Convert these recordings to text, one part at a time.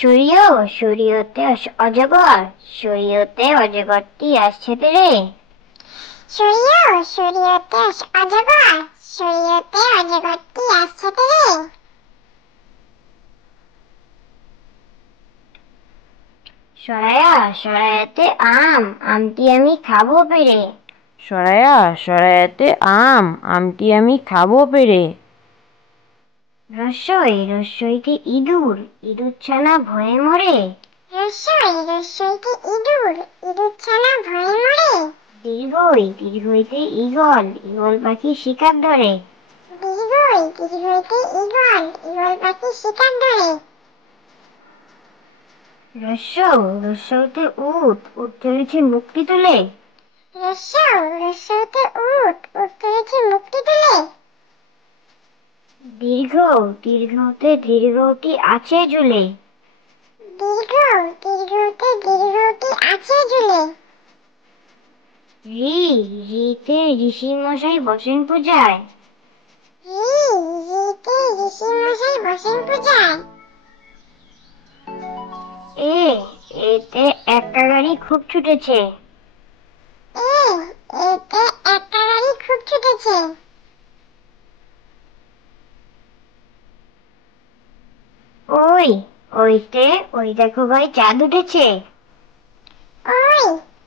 সূর্য, সূর্যতে অজগর, সূর্যতে অজগরটি আসছে তেরে। সূর্য, সূর্যতে অজগর, সূর্যতে অজগরটি আসছে তেরে। সরায়া, সরায়াতে আম, আমটি আমি খাবো পেরে। সরায়া, সরায়াতে আম, আমটি আমি খাবো পেরে। রস্যই, রস্যইতে ইঁদুর, ইঁদুর ছানা ভয়ে মরে। রস্যই, রস্যইতে ইঁদুর, ইঁদুর ছানা ভয়ে মরে। দীর্ঘই, দীর্ঘইতে ঈগল, ঈগল পাখি শিকার ধরে। দীর্ঘই, দীর্ঘইতে ঈগল, ঈগল পাখি শিকার ধরে। রস্য, রস্যতে উট, উট চলেছে মুক্তি তুলে। রস্য, রস্যতে উট, উট চলেছে মুক্তি তুলে। দীর্ঘ, দীর্ঘতে দীর্ঘটি আছে ঝুলে। দীর্ঘ, দীর্ঘতে দীর্ঘটি আছে ঝুলে। রি, রিতে ঋষি মশাই বসেন পূজায়। রি, রিতে ঋষি মশাই বসেন পূজায়। এ, এতে একটা গাড়ি খুব ছুটেছে। এ, এতে একটা গাড়ি খুব ছুটেছে। ওই, ওইতে ওই দেখো ভাই চাঁদ উঠেছে। ওই,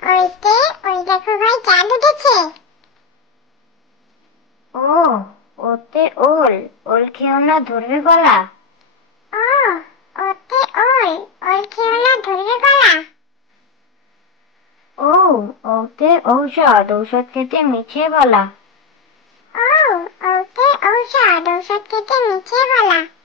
ওইতে ওই দেখো ভাই চাঁদ উঠেছে। ও, ওতে ওল, ওল খেও না ধরবে গলা। ও, ওতে ওল, ওল খেও না ধরবে গলা। ও, ওতে ঔষধ, ঔষধ খেতে মিছে বলা। ও, ওতে ঔষধ, ঔষধ খেতে মিছে বলা।